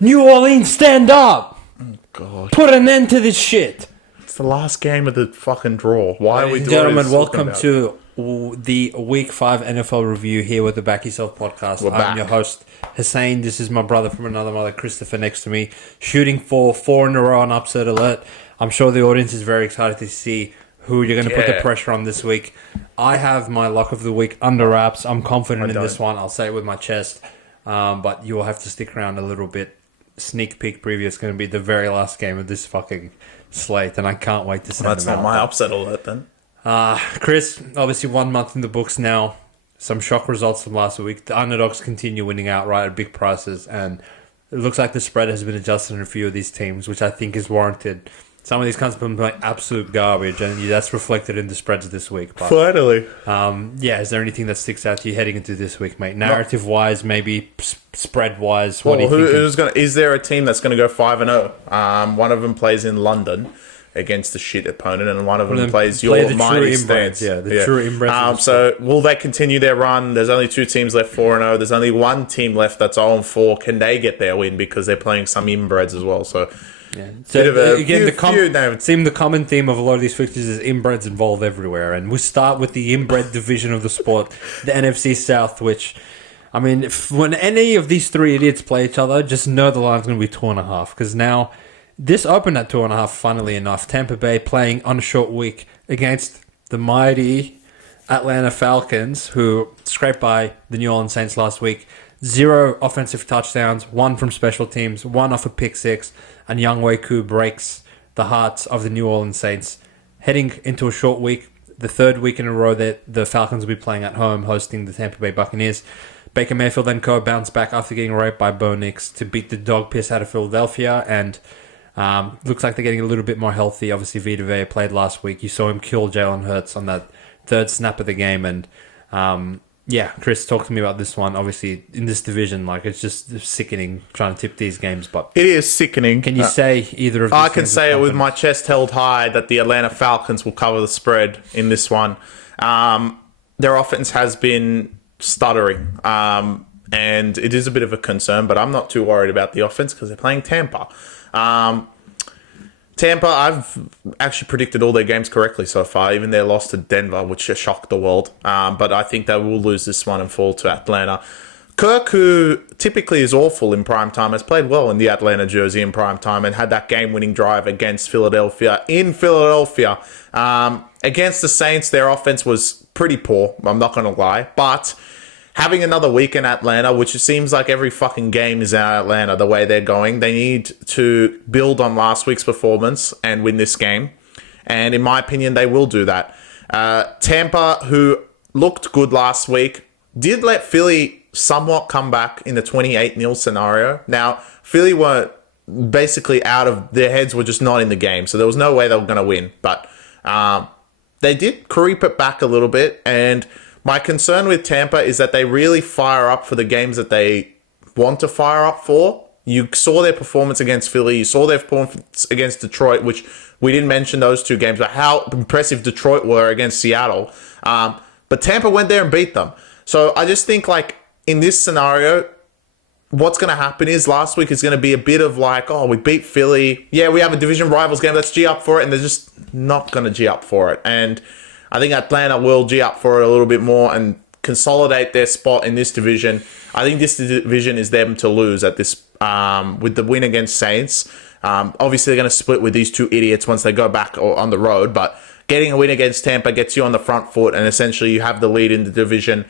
New Orleans, stand up! Oh, God. Put an end to this shit! It's the last game of the fucking draw. Why are we Ladies doing and gentlemen, this? welcome to the Week 5 NFL review here with the BackYourself Podcast. We're I'm back. your host, Hussein. This is my brother from another mother, Christopher, next to me, shooting for 4 in a row on upset alert. I'm sure the audience is very excited to see who you're going to put the pressure on this week. I have my lock of the week under wraps. I'm confident in this one. I'll say it with my chest. But you will have to stick around a little bit. Sneak peek preview is going to be the very last game of this fucking slate, and I can't wait to send That's them not out. my upset alert then. Chris, obviously 1 month in the books now. Some shock results from last week. The underdogs continue winning outright at big prices, and it looks like the spread has been adjusted in a few of these teams, which I think is warranted. Some of these kinds of been like absolute garbage, and that's reflected in the spreads this week. But, Finally. is there anything that sticks out to you heading into this week, mate? Narrative-wise, maybe spread-wise, what Well, do you think? is there a team that's going to go 5-0? One of them plays in London against a shit opponent, and one of them plays play your the mighty true stance. inbreds, the true inbreds of the So will they continue their run? There's only 2 teams left 4-0. There's only one team left that's 0-4. Can they get their win because they're playing some inbreds as well? So. Yeah. Bit of a again, few the common theme of a lot of these fixtures is inbreds involved everywhere, and we start with the inbred division of the sport, the NFC South. Which, I mean, when any of these 3 idiots play each other, just know the line's going to be 2.5. Because now this opened at 2.5. Funnily enough, Tampa Bay playing on a short week against the mighty Atlanta Falcons, who scraped by the New Orleans Saints last week. 0 offensive touchdowns, 1 from special teams, 1 off a pick six, and Young Wei-Koo breaks the hearts of the New Orleans Saints. Heading into a short week, the 3rd week in a row that the Falcons will be playing at home, hosting the Tampa Bay Buccaneers. Baker Mayfield and co. bounced back after getting raped by Bo Nix to beat the dog piss out of Philadelphia, and looks like they're getting a little bit more healthy. Obviously, Vita Vea played last week. You saw him kill Jalen Hurts on that 3rd snap of the game, and Chris, talk to me about this one. Obviously, in this division, like, it's just sickening trying to tip these games. But It is sickening. can you say either of these I can games say it with confidence? my chest held high that the Atlanta Falcons will cover the spread in this one. Their offense has been stuttering, and it is a bit of a concern, but I'm not too worried about the offense because they're playing Tampa. Tampa, I've actually predicted all their games correctly so far, even their loss to Denver, which just shocked the world. But I think they will lose this one and fall to Atlanta. Kirk, who typically is awful in prime time, has played well in the Atlanta jersey in prime time and had that game-winning drive against Philadelphia in Philadelphia. Against the Saints, their offense was pretty poor, I'm not going to lie. But having another week in Atlanta, which it seems like every fucking game is in Atlanta, the way they're going, they need to build on last week's performance and win this game. And in my opinion, they will do that. Tampa, who looked good last week, did let Philly somewhat come back in the 28-0 scenario. Now, Philly were basically out of their heads, were just not in the game, so there was no way they were going to win. But they did creep it back a little bit, and my concern with Tampa is that they really fire up for the games that they want to fire up for. You saw their performance against Philly. You saw their performance against Detroit, which we didn't mention those 2 games, but how impressive Detroit were against Seattle. But Tampa went there and beat them. So I just think, like, in this scenario, what's going to happen is last week is going to be a bit of like, oh, we beat Philly. Yeah, we have a division rivals game. Let's G up for it. And they're just not going to G up for it. And I think Atlanta will G up for it a little bit more and consolidate their spot in this division. I think this division is them to lose at this with the win against Saints. Obviously, they're going to split with these 2 idiots once they go back on the road. But getting a win against Tampa gets you on the front foot, and essentially you have the lead in the division,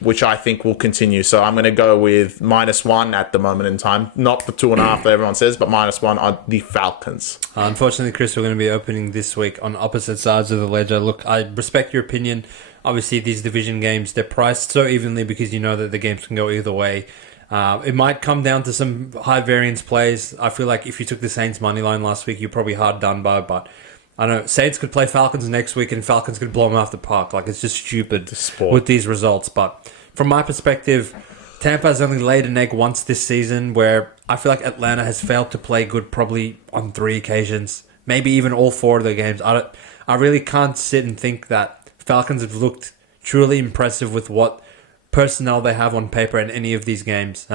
which I think will continue. So I'm going to go with -1 at the moment in time. Not the 2.5 that everyone says, but -1 on the Falcons. Unfortunately, Chris, we're going to be opening this week on opposite sides of the ledger. Look, I respect your opinion. Obviously, these division games, they're priced so evenly because you know that the games can go either way. It might come down to some high variance plays. I feel like if you took the Saints money line last week, you're probably hard done by, but I don't know. Saints could play Falcons next week and Falcons could blow them off the park. Like, it's just stupid with these results. But from my perspective, Tampa has only laid an egg once this season, where I feel like Atlanta has failed to play good probably on 3 occasions, maybe even all 4 of their games. I really can't sit and think that Falcons have looked truly impressive with what personnel they have on paper in any of these games.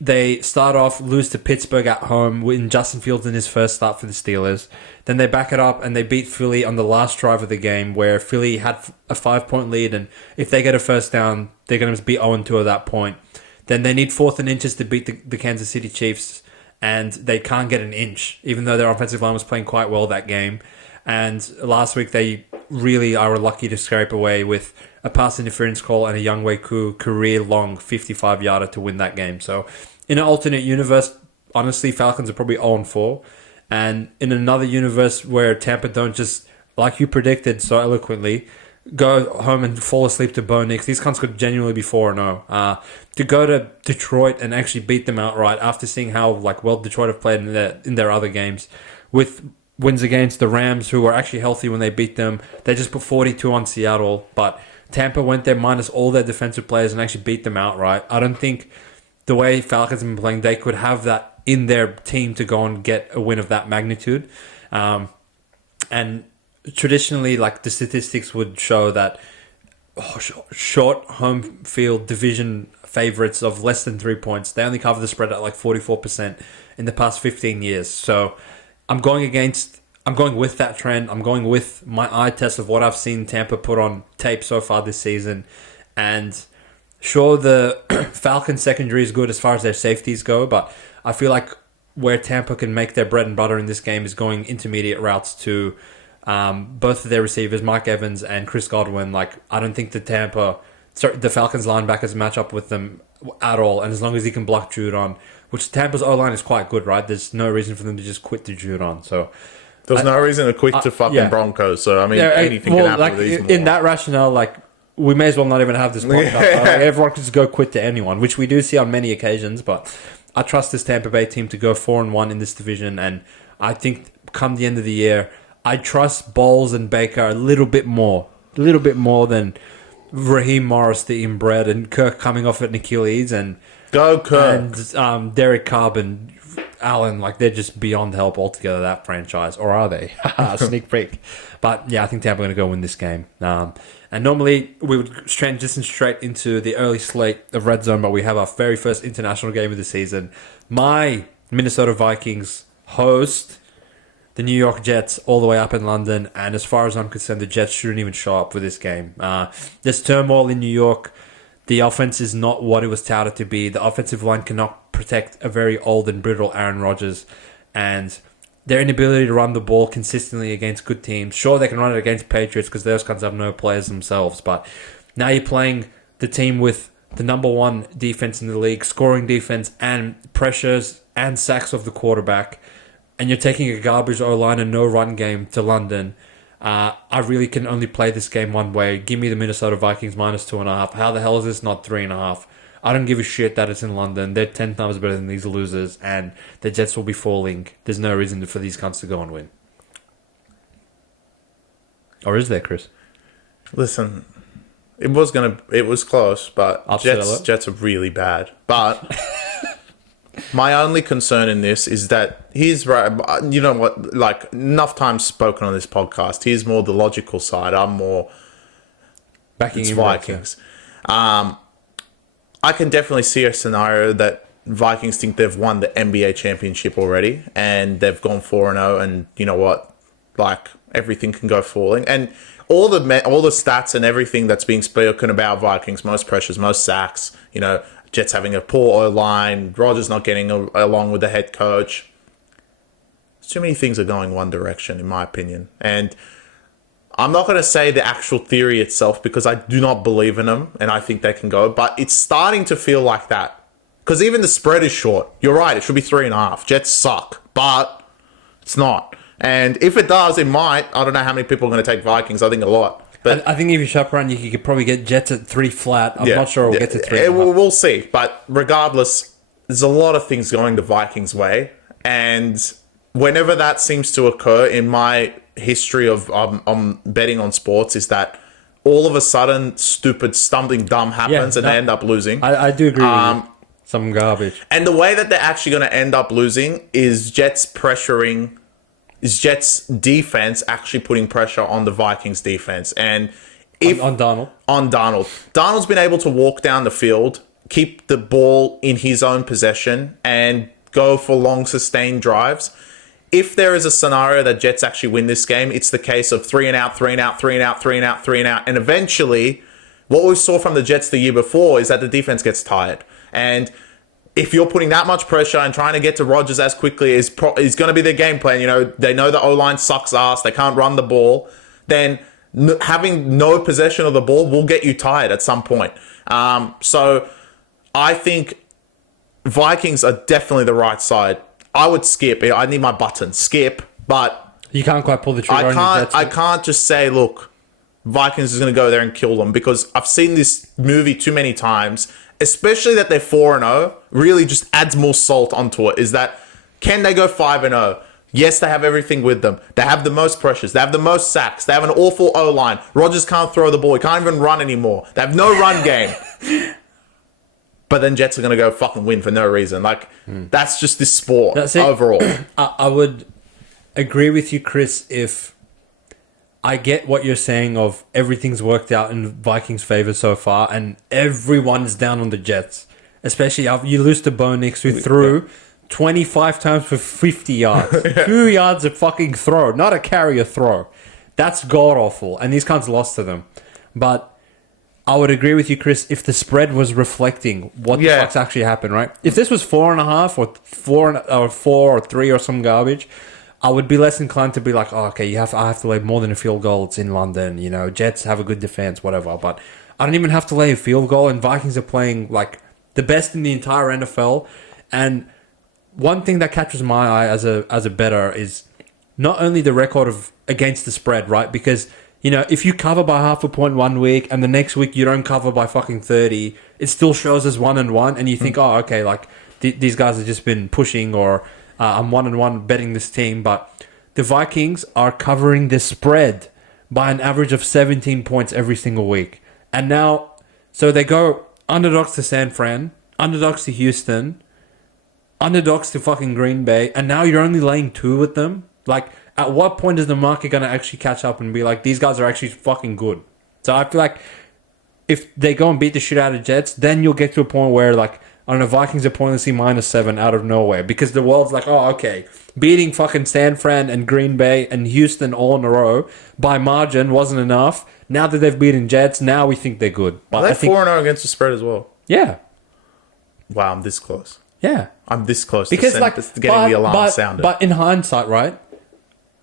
They start off, lose to Pittsburgh at home, win Justin Fields in his first start for the Steelers. Then they back it up and they beat Philly on the last drive of the game, where Philly had a 5-point lead, and if they get a first down, they're going to be 0-2 at that point. Then they need 4th and inches to beat the Kansas City Chiefs, and they can't get an inch, even though their offensive line was playing quite well that game. And last week, they really are lucky to scrape away with a pass interference call and a Young Wei Koo career-long 55-yarder to win that game. So in an alternate universe, honestly, Falcons are probably 0-4. And in another universe where Tampa don't just, like you predicted so eloquently, go home and fall asleep to Bo Nix, these cunts could genuinely be 4-0. To go to Detroit and actually beat them outright after seeing how well Detroit have played in their other games, with wins against the Rams, who were actually healthy when they beat them. They just put 42 on Seattle, but Tampa went there minus all their defensive players and actually beat them outright. I don't think the way Falcons have been playing, they could have that in their team to go and get a win of that magnitude. And traditionally, the statistics would show that short home field division favorites of less than 3 points, they only cover the spread at 44% in the past 15 years. So I'm going with that trend. I'm going with my eye test of what I've seen Tampa put on tape so far this season. And sure, the Falcons secondary is good as far as their safeties go, but I feel like where Tampa can make their bread and butter in this game is going intermediate routes to both of their receivers, Mike Evans and Chris Godwin. I don't think the Falcons linebackers match up with them at all. And as long as he can block Judon, which Tampa's O-line is quite good, right? There's no reason for them to just quit to Judon. So there's no reason to quit to fucking Broncos. So, I mean, anything can happen with these in that rationale, we may as well not even have this podcast. Right? Everyone can just go quit to anyone, which we do see on many occasions. But I trust this Tampa Bay team to go 4-1 in this division. And I think come the end of the year, I trust Bowles and Baker a little bit more than Raheem Morris, the inbred, and Kirk coming off at an Achilles, and go Kirk, and Derek Carr and Allen, they're just beyond help altogether, that franchise. Or are they? Sneak peek. But yeah, I think Tampa are going to go win this game. And normally we would transition straight into the early slate of Red Zone, but we have our very first international game of the season. My Minnesota Vikings host the New York Jets all the way up in London, and as far as I'm concerned, the Jets shouldn't even show up for this game. There's turmoil in New York. The offense is not what it was touted to be. The offensive line cannot protect a very old and brittle Aaron Rodgers, and their inability to run the ball consistently against good teams. Sure, they can run it against Patriots because those guys have no players themselves, but now you're playing the team with the number one defense in the league, scoring defense and pressures and sacks of the quarterback, and you're taking a garbage O-line and no run game to London. I really can only play this game one way. Give me the Minnesota Vikings minus 2.5. How the hell is this not 3.5? I don't give a shit that it's in London. They're 10 times better than these losers, and the Jets will be falling. There's no reason for these cunts to go and win. Or is there, Chris? Listen, it was close, but Jets are really bad. But my only concern in this is that he's right. You know what? Enough times spoken on this podcast. He's more the logical side. I'm more backing Vikings. I can definitely see a scenario that Vikings think they've won the NBA championship already, and they've gone 4-0. And you know what? Everything can go falling, and all the stats and everything that's being spoken about Vikings: most pressures, most sacks. Jets having a poor O-line, Rodgers not getting along with the head coach. Too many things are going one direction, in my opinion. And I'm not going to say the actual theory itself because I do not believe in them and I think they can go, but it's starting to feel like that. Because even the spread is short. You're right, it should be 3.5. Jets suck, but it's not. And if it does, it might. I don't know how many people are going to take Vikings. I think a lot. But I think if you shop around, you could probably get Jets at 3 flat. I'm not sure we'll get to 3. We'll see. But regardless, there's a lot of things going the Vikings' way. And whenever that seems to occur in my history of betting on sports is that all of a sudden stupid, stumbling dumb happens and they end up losing. I do agree with you. Some garbage. And the way that they're actually going to end up losing is Jets defense actually putting pressure on the Vikings defense. And if on Donald. Donald's been able to walk down the field keep the ball in his own possession and go for long sustained drives. If there is a scenario that Jets actually win this game, it's the case of 3 and out, 3 and out, 3 and out, 3 and out, 3 and out. And eventually, what we saw from the Jets the year before is that the defense gets tired. And if you're putting that much pressure and trying to get to Rodgers as quickly is going to be their game plan, they know the O-line sucks ass, they can't run the ball, then having no possession of the ball will get you tired at some point. So I think Vikings are definitely the right side. I would skip. I need my button. Skip. But you can't quite pull the trigger on your Jets. I can't just say, look, Vikings is going to go there and kill them, because I've seen this movie too many times, especially that they're 4-0, really just adds more salt onto it. Is that, can they go 5-0? Yes, they have everything with them. They have the most pressures. They have the most sacks. They have an awful O-line. Rodgers can't throw the ball. He can't even run anymore. They have no run game. But then Jets are going to go fucking win for no reason. That's just this sport overall. I would agree with you, Chris, if I get what you're saying of everything's worked out in Vikings' favor so far and everyone's down on the Jets. Especially after you lose to Bo Nix, who threw 25 times for 50 yards. 2 yards a fucking throw, not a carry, a throw. That's god-awful. And these cunts lost to them. But I would agree with you, Chris, if the spread was reflecting what the fuck's actually happened, right? If this was 4.5 or 4 or 3 or some garbage, I would be less inclined to be like, oh, okay, I have to lay more than a field goal. It's in London, Jets have a good defense, whatever. But I don't even have to lay a field goal, and Vikings are playing like the best in the entire NFL. And one thing that catches my eye as a bettor is not only the record of against the spread, right? Because if you cover by 0.5 point 1 week and the next week you don't cover by fucking 30, it still shows as 1-1, and you think, oh, okay, like these guys have just been pushing, or I'm 1-1 betting this team. But the Vikings are covering the spread by an average of 17 points every single week. And now, so they go underdogs to San Fran, underdogs to Houston, underdogs to fucking Green Bay, and now you're only laying 2 with them. Like, at what point is the market going to actually catch up and be like, these guys are actually fucking good? So I feel like if they go and beat the shit out of Jets, then you'll get to a point where, like, I don't know, Vikings are pointlessly -7 out of nowhere, because the world's like, oh, okay, beating fucking San Fran and Green Bay and Houston all in a row by margin wasn't enough. Now that they've beaten Jets, now we think they're good. But they're 4-0 against the spread as well. Yeah. Wow, I'm this close. Yeah. I'm this close because to getting the alarm sounded. But in hindsight, right,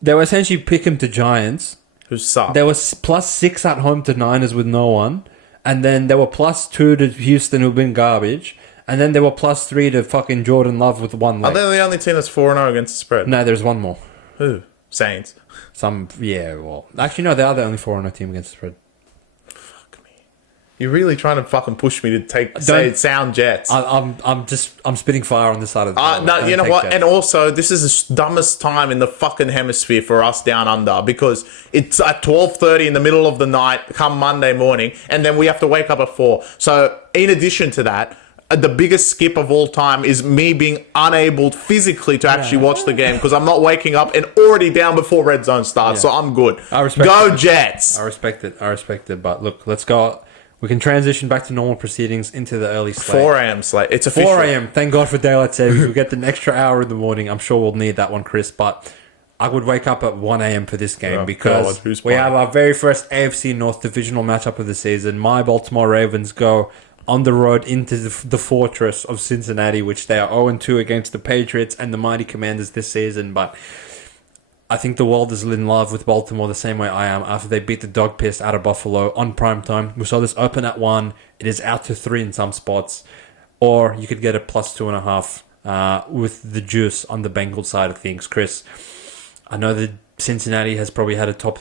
they were essentially pick 'em to Giants, who suck. They were +6 at home to Niners with no one, and then they were +2 to Houston, who've been garbage, and then they were +3 to fucking Jordan Love with one leg. Are they the only team that's 4-0 against the spread? No, there's one more. Who? Saints. Actually, no, they are the only 4-0 team against the spread. You're really trying to fucking push me to say sound Jets. I'm spitting fire on this side of the table. No, you know what? Jets. And also, this is the dumbest time in the fucking hemisphere for us down under, because it's at 12:30 in the middle of the night come Monday morning, and then we have to wake up at 4. So in addition to that, the biggest skip of all time is me being unable physically to actually watch the game, because I'm not waking up and already down before red zone starts. So I'm good. Go Jets. I respect it. But look, let's go. We can transition back to normal proceedings into the early slate. 4 a.m. slate. It's official. 4 a.m. Thank God for daylight savings. We get an extra hour in the morning. I'm sure we'll need that one, Chris. But I would wake up at 1 a.m. for this game because we have our very first AFC North divisional matchup of the season. My Baltimore Ravens go on the road into the fortress of Cincinnati, which they are 0-2 against the Patriots and the mighty Commanders this season. But I think the world is in love with Baltimore the same way I am after they beat the dog piss out of Buffalo on primetime. We saw this open at 1. It is out to 3 in some spots. Or you could get a +2.5 with the juice on the Bengals side of things. Chris, I know that Cincinnati has probably had a top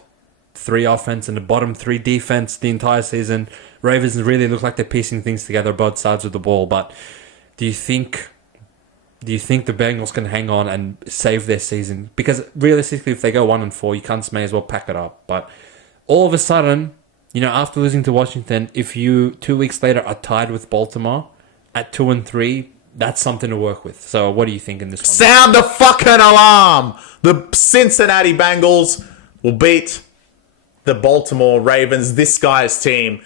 3 offense and a bottom 3 defense the entire season. Ravens really look like they're piecing things together both sides of the ball. But do you think the Bengals can hang on and save their season? Because realistically, if they go 1-4, you can't may as well pack it up. But all of a sudden, after losing to Washington, if you 2 weeks later are tied with Baltimore at 2-3, that's something to work with. So what do you think in this one? Sound the fucking alarm! The Cincinnati Bengals will beat the Baltimore Ravens, this guy's team.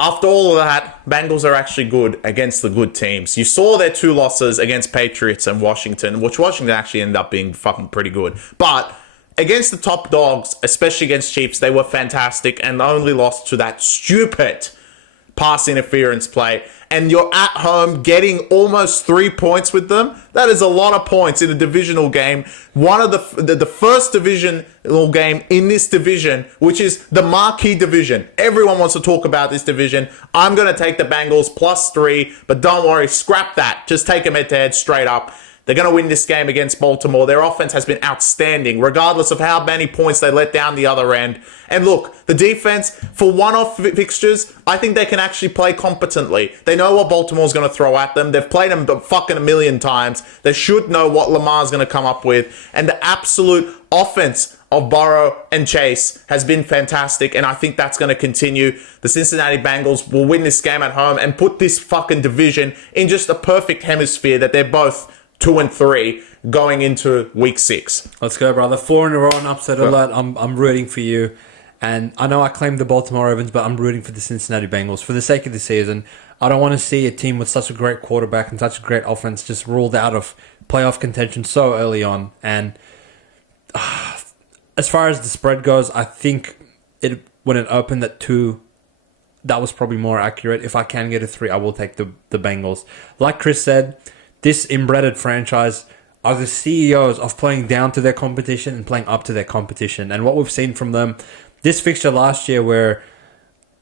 after all of that, Bengals are actually good against the good teams. You saw their 2 losses against Patriots and Washington, which Washington actually ended up being fucking pretty good. But against the top dogs, especially against Chiefs, they were fantastic and only lost to that stupid pass interference play. And you're at home getting almost 3 points with them. That is a lot of points in a divisional game. One of the first divisional game in this division, which is the marquee division. Everyone wants to talk about this division. I'm going to take the Bengals +3, but don't worry, scrap that. Just take them head-to-head straight up. They're going to win this game against Baltimore. Their offense has been outstanding, regardless of how many points they let down the other end. And look, the defense, for one-off fixtures, I think they can actually play competently. They know what Baltimore's going to throw at them. They've played them fucking a million times. They should know what Lamar's going to come up with. And the absolute offense of Burrow and Chase has been fantastic, and I think that's going to continue. The Cincinnati Bengals will win this game at home and put this fucking division in just a perfect hemisphere that they're both 2-3 going into week 6. Let's go, brother. 4 in a row on upset alert. I'm rooting for you. And I know I claimed the Baltimore Ravens, but I'm rooting for the Cincinnati Bengals. For the sake of the season, I don't want to see a team with such a great quarterback and such a great offense just ruled out of playoff contention so early on. And as far as the spread goes, I think when it opened at 2, that was probably more accurate. If I can get a 3, I will take the Bengals. Like Chris said, this inbred franchise are the CEOs of playing down to their competition and playing up to their competition. And what we've seen from them, this fixture last year where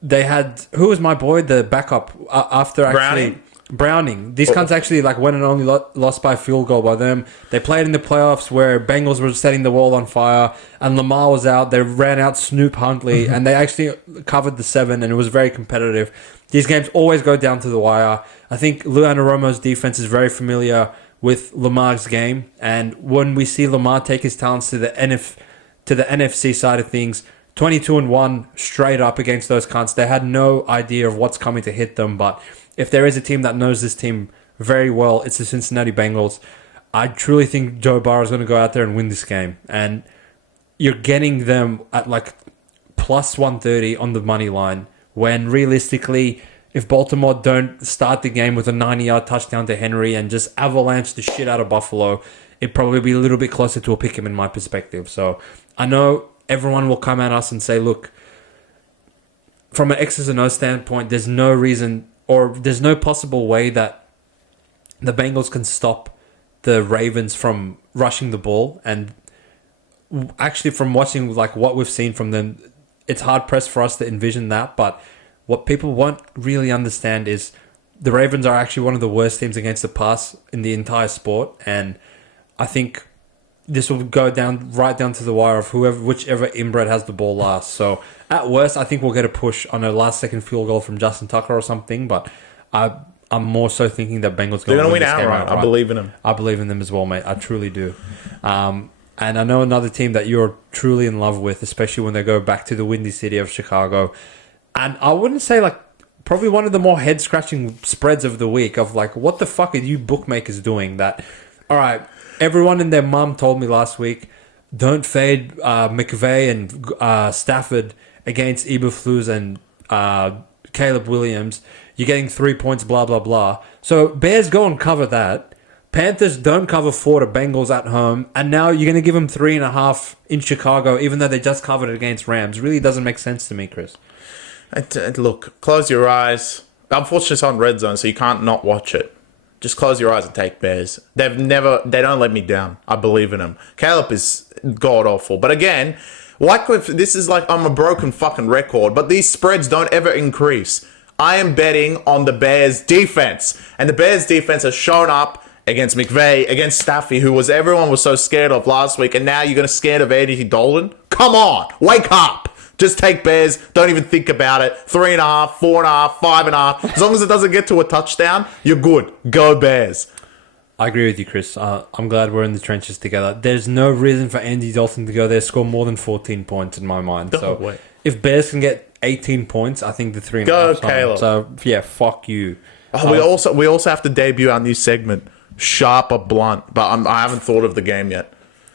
they had, who was my boy, the backup after actually Browning. These cunts actually went and only lost by a field goal by them. They played in the playoffs where Bengals were setting the world on fire and Lamar was out. They ran out Snoop Huntley and they actually covered the 7 and it was very competitive. These games always go down to the wire. I think Luanaromo's defense is very familiar with Lamar's game, and when we see Lamar take his talents to the NFC side of things, 22-1 straight up against those cunts, they had no idea of what's coming to hit them. But if there is a team that knows this team very well, it's the Cincinnati Bengals. I truly think Joe Burrow is going to go out there and win this game, and you're getting them at plus 130 on the money line. When realistically, if Baltimore don't start the game with a 90-yard touchdown to Henry and just avalanche the shit out of Buffalo, it'd probably be a little bit closer to a pick 'em in my perspective. So I know everyone will come at us and say, look, from an X's and O standpoint, there's no reason or there's no possible way that the Bengals can stop the Ravens from rushing the ball. And actually from watching what we've seen from them, it's hard pressed for us to envision that, but what people won't really understand is the Ravens are actually one of the worst teams against the pass in the entire sport, and I think this will go right down to the wire of whichever inbred has the ball last. So at worst, I think we'll get a push on a last-second field goal from Justin Tucker or something, but I'm more so thinking that Bengals they're going to win outright. I believe in them. I believe in them as well, mate. I truly do. And I know another team that you're truly in love with, especially when they go back to the Windy City of Chicago. And I wouldn't say probably one of the more head-scratching spreads of the week of what the fuck are you bookmakers doing? That, all right, everyone and their mum told me last week, don't fade McVay and Stafford against Eberflus and Caleb Williams. You're getting 3 points, blah, blah, blah. So Bears go and cover that. Panthers don't cover 4 to Bengals at home, and now you're going to give them 3.5 in Chicago, even though they just covered it against Rams. Really doesn't make sense to me, Chris. Look, close your eyes. Unfortunately, it's on Red Zone, so you can't not watch it. Just close your eyes and take Bears. They don't let me down. I believe in them. Caleb is god-awful. But again, this is I'm a broken fucking record, but these spreads don't ever increase. I am betting on the Bears' defense, and the Bears' defense has shown up against McVay, against Staffy, who everyone was so scared of last week, and now you're going to scared of Andy Dalton? Come on, wake up! Just take Bears, don't even think about it. 3.5, 4.5, 5.5. As long as it doesn't get to a touchdown, you're good. Go Bears. I agree with you, Chris. I'm glad we're in the trenches together. There's no reason for Andy Dalton to go there, score more than 14 points in my mind. If Bears can get 18 points, I think the 3.5. Go Caleb. So yeah, fuck you. We also have to debut our new segment, Sharp or Blunt, but I haven't thought of the game yet.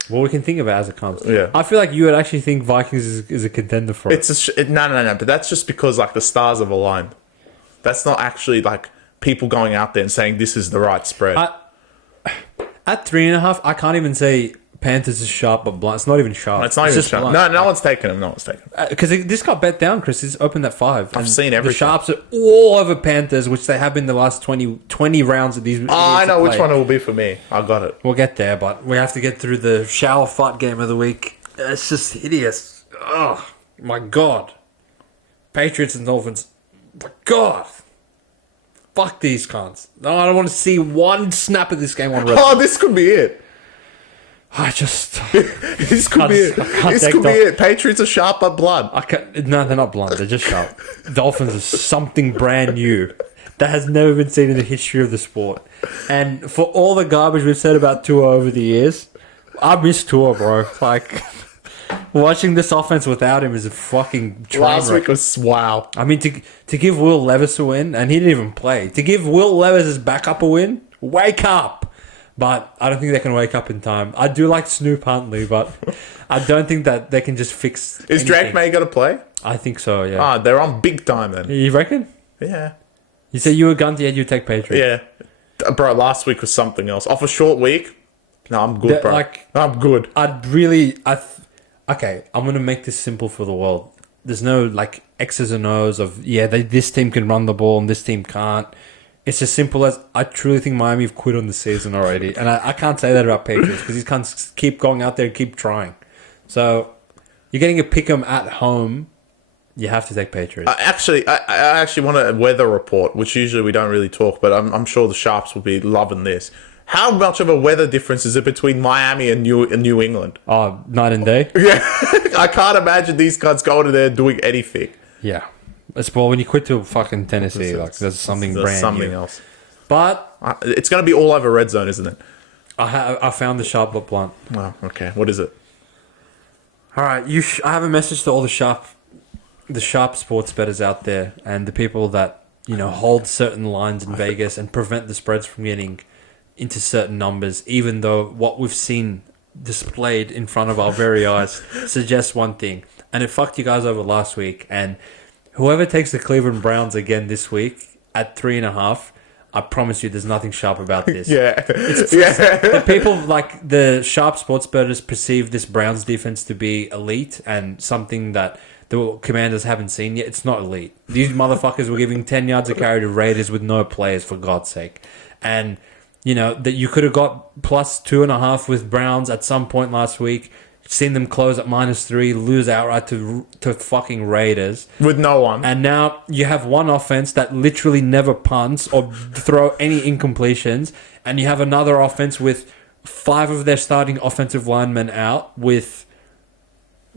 Well, we can think of it as it comes. Yeah. I feel like you would actually think Vikings is a contender for it. No, but that's just because the stars have aligned. That's not actually like people going out there and saying this is the right spread. At 3.5, I can't even say Panthers is sharp but blunt. It's not even sharp. It's not even sharp. No one's taken him. No one's taken him. Because this got bet down, Chris. It's opened at 5. I've seen everything. The sharps are all over Panthers, which they have been the last 20 rounds of these. I know which one it will be for me. I got it. We'll get there, but we have to get through the shower fight game of the week. It's just hideous. Oh, my God. Patriots and Dolphins. My God. Fuck these cons. No, I don't want to see one snap of this game on red. Oh, this could be it. I just... This could be it. This could be it. Patriots are sharp but blunt. No, they're not blunt. They're just sharp. Dolphins are something brand new that has never been seen in the history of the sport. And for all the garbage we've said about Tua over the years, I miss Tua, bro. Like... Watching this offense without him is a fucking train Last wreck. week was wow. I mean, to give Will Levis a win, and he didn't even play. To give Will Levis' backup a win, wake up. But I don't think they can wake up in time. I do like Snoop Huntley, but I don't think that they can just fix Is anything. Drake May going to play? I think so, yeah. They're on big time then. You reckon? Yeah. You say you were gun to head, you take Patriots. Yeah. Bro, last week was something else. Off a short week, no, I'm good, bro. I'm good. Okay, I'm going to make this simple for the world. There's no, like, X's and O's of, this team can run the ball and this team can't. It's as simple as, I truly think Miami have quit on the season already. And I can't say that about Patriots because these can't keep going out there and keep trying. So, you're getting a pick 'em at home. You have to take Patriots. I actually want a weather report, which usually we don't really talk, but I'm sure the Sharps will be loving this. How much of a weather difference is it between Miami and New England? Oh, night and day? Yeah. I can't imagine these guys going to there doing anything. Yeah. Well, when you quit to fucking Tennessee, there's something brand new. Else. But... it's going to be all over red zone, isn't it? I found the sharp but blunt. Oh, okay. What is it? All right. I have a message to all the sharp sports bettors out there and the people that, hold certain lines in Vegas and prevent the spreads from getting into certain numbers, even though what we've seen displayed in front of our very eyes suggests one thing. And it fucked you guys over last week. And whoever takes the Cleveland Browns again this week at 3.5, I promise you there's nothing sharp about this. The people, like the sharp sports bettors, perceive this Browns defense to be elite and something that the Commanders haven't seen yet. It's not elite. These motherfuckers were giving 10 yards a carry to Raiders with no players, for God's sake. And that you could have got plus 2.5 with Browns at some point last week, seen them close at -3, lose outright to fucking Raiders. With no one. And now you have one offense that literally never punts or throw any incompletions, and you have another offense with 5 of their starting offensive linemen out with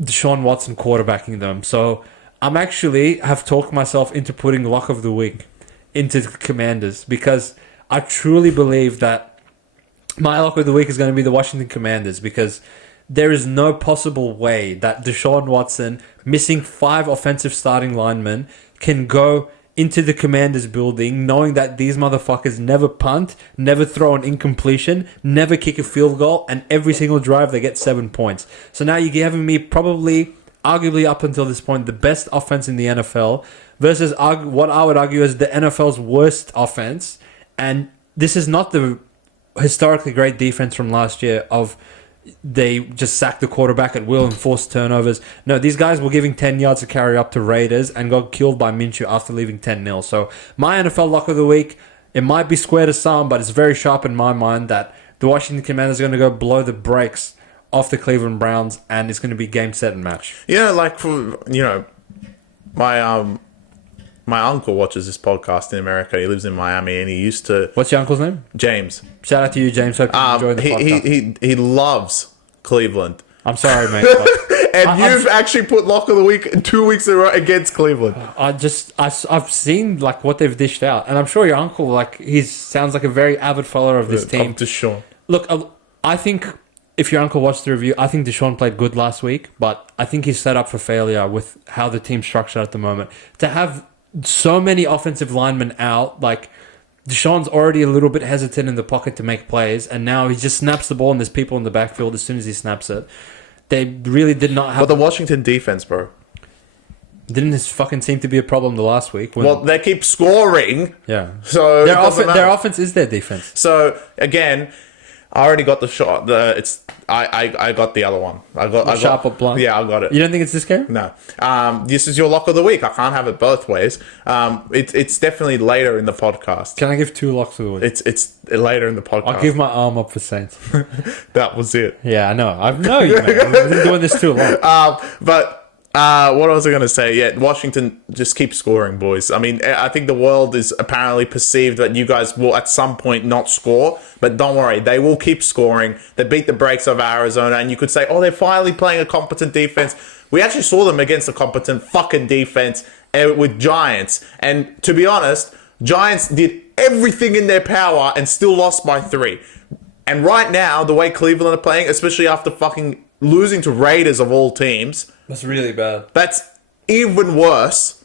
Deshaun Watson quarterbacking them. So I'm actually have talked myself into putting lock of the week into the Commanders because I truly believe that my lock of the week is going to be the Washington Commanders because there is no possible way that Deshaun Watson, missing 5 offensive starting linemen, can go into the Commanders building knowing that these motherfuckers never punt, never throw an incompletion, never kick a field goal, and every single drive they get 7 points. So now you're giving me probably, arguably up until this point, the best offense in the NFL versus what I would argue is the NFL's worst offense. And this is not the historically great defense from last year of they just sacked the quarterback at will and forced turnovers. No, these guys were giving 10 yards to carry up to Raiders and got killed by Minshew after leaving 10-0. So my NFL lock of the week, it might be square to some, but it's very sharp in my mind that the Washington Commanders are going to go blow the brakes off the Cleveland Browns and it's going to be game, set, and match. My uncle watches this podcast in America. He lives in Miami, and he used to. What's your uncle's name? James. Shout out to you, James. Hope you enjoy the podcast. He loves Cleveland. I'm sorry, mate. And you've actually put lock of the week 2 weeks in a row against Cleveland. I've seen like what they've dished out, and I'm sure your uncle he sounds like a very avid follower of this team. Deshaun. Look, I think if your uncle watched the review, I think Deshaun played good last week, but I think he's set up for failure with how the team's structured at the moment. To have so many offensive linemen out, like Deshaun's already a little bit hesitant in the pocket to make plays, and now he just snaps the ball and there's people in the backfield as soon as he snaps it. They really did not have... But the Washington defense, bro. Didn't this fucking seem to be a problem the last week? Well, they keep scoring. Yeah. So Their offense is their defense. So again, I already got the shot. I got the other one. I got sharp or blunt? Yeah, I got it. You don't think it's this game? No. This is your lock of the week. I can't have it both ways. It's definitely later in the podcast. Can I give 2 locks of the week? It's later in the podcast. I'll give my arm up for Saints. That was it. Yeah, I know. I know you, man. I've been doing this too long. But what was I going to say? Yeah, Washington just keeps scoring, boys. I mean, I think the world is apparently perceived that you guys will at some point not score, but don't worry, they will keep scoring. They beat the brakes of Arizona, and you could say, oh, they're finally playing a competent defense. We actually saw them against a competent fucking defense with Giants, and to be honest, Giants did everything in their power and still lost by 3. And right now, the way Cleveland are playing, especially after fucking losing to Raiders of all teams, That's really bad. that's even worse.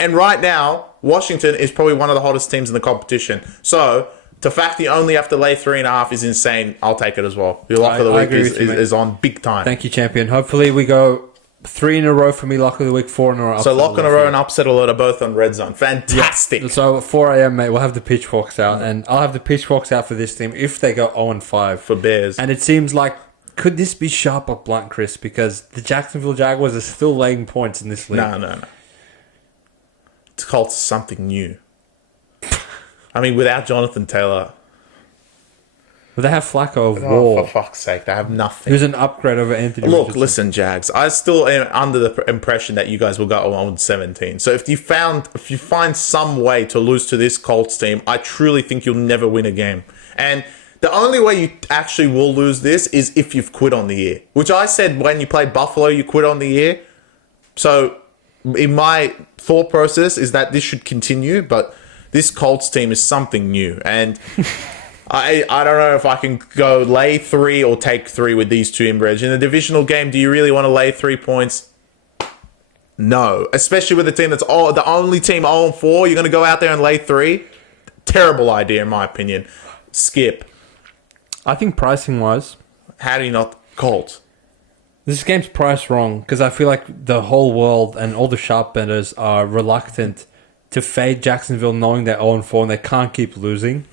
And right now, Washington is probably one of the hottest teams in the competition. So, the fact you only have to lay 3.5 is insane. I'll take it as well. Your lock of the week is on big time. Thank you, champion. Hopefully we go 3 in a row for me, lock of the week, 4 in a row. So, lock in a row and upset alert are both on red zone. Fantastic. Yeah. So, at 4 a.m., mate, we'll have the pitchforks out. And I'll have the pitchforks out for this team if they go 0-5. For Bears. And it seems like, could this be sharp or blunt, Chris? Because the Jacksonville Jaguars are still laying points in this league. No. It's called something new. I mean, without Jonathan Taylor. But they have Flacco of Oh, War. for fuck's sake, they have nothing. Who's an upgrade over Anthony Look, Richardson. listen, Jags. I still am under the impression that you guys will go 0-17. So if you find some way to lose to this Colts team, I truly think you'll never win a game. And the only way you actually will lose this is if you've quit on the year. Which I said when you played Buffalo, you quit on the year. So in my thought process is that this should continue, but this Colts team is something new. And I don't know if I can go lay 3 or take 3 with these two inbreds. In the divisional game, do you really want to lay 3 points? No. Especially with a team that's the only team 0-4. You're going to go out there and lay 3? Terrible idea, in my opinion. Skip. I think pricing-wise, How do you not Colts? this game's priced wrong because I feel like the whole world and all the sharp bettors are reluctant to fade Jacksonville knowing they're 0-4 and they can't keep losing.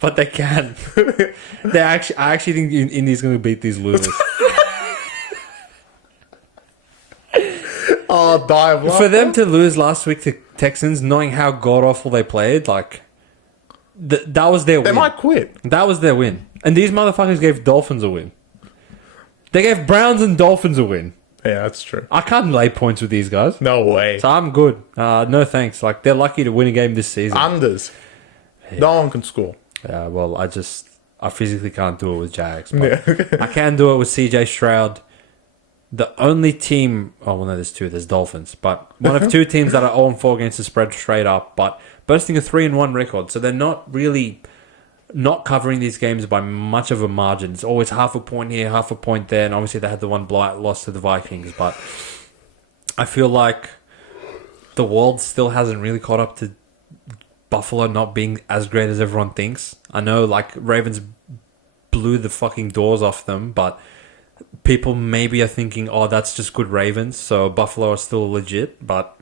But they can. I actually think Indy's going to beat these losers. Oh, die of For them to lose last week to Texans, knowing how god-awful they played, like, that was their win. They might quit. That was their win. And these motherfuckers gave Dolphins a win. They gave Browns and Dolphins a win. Yeah, that's true. I can't lay points with these guys. No way. So I'm good. No thanks. Like, they're lucky to win a game this season. Unders. Yeah. No one can score. Yeah, well, I physically can't do it with Jags. But I can do it with CJ Stroud. The only team... Oh, well, no, there's 2. There's Dolphins. But one of 2 teams that are 0-4 against the spread straight up, but boasting a 3-1 record. So they're not really not covering these games by much of a margin. It's always half a point here, half a point there. And obviously they had the one blowout loss to the Vikings. But I feel like the world still hasn't really caught up to Buffalo not being as great as everyone thinks. I know, like, Ravens blew the fucking doors off them, but people maybe are thinking, oh, that's just good Ravens, so Buffalo are still legit. But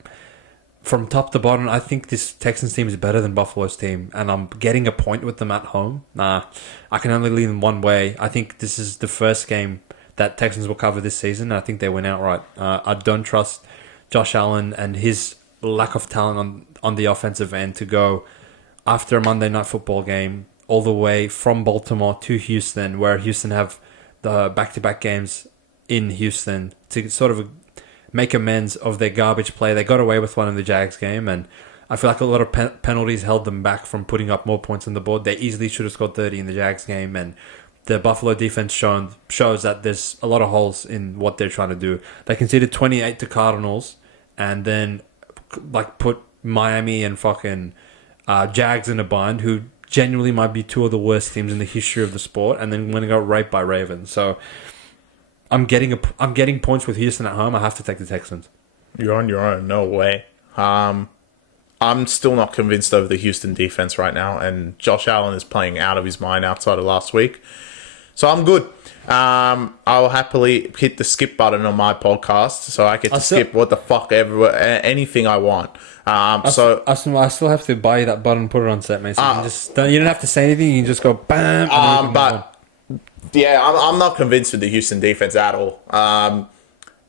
from top to bottom, I think this Texans team is better than Buffalo's team, and I'm getting a point with them at home. I can only lean one way. I think this is the first game that Texans will cover this season, and I think they win outright. I don't trust Josh Allen and his lack of talent on the offensive end to go after a Monday Night Football game all the way from Baltimore to Houston, where Houston have the back-to-back games in Houston to sort of make amends of their garbage play. They got away with one in the Jags game, and I feel like a lot of penalties held them back from putting up more points on the board. They easily should have scored 30 in the Jags game, and the Buffalo defense shows that there's a lot of holes in what they're trying to do. They conceded 28 to Cardinals, and then like put Miami and fucking Jags in a bind, who genuinely might be 2 of the worst teams in the history of the sport, and then when it got raped by Ravens. So I'm getting points with Houston at home. I have to take the Texans. You're on your own. No way. I'm still not convinced over the Houston defense right now, and Josh Allen is playing out of his mind outside of last week. So I'm good. I'll happily hit the skip button on my podcast, so I get to skip what the fuck anything I want. I still have to buy you that button and put it on set, mate. So you don't have to say anything. You can just go bam. Yeah, I'm not convinced with the Houston defense at all.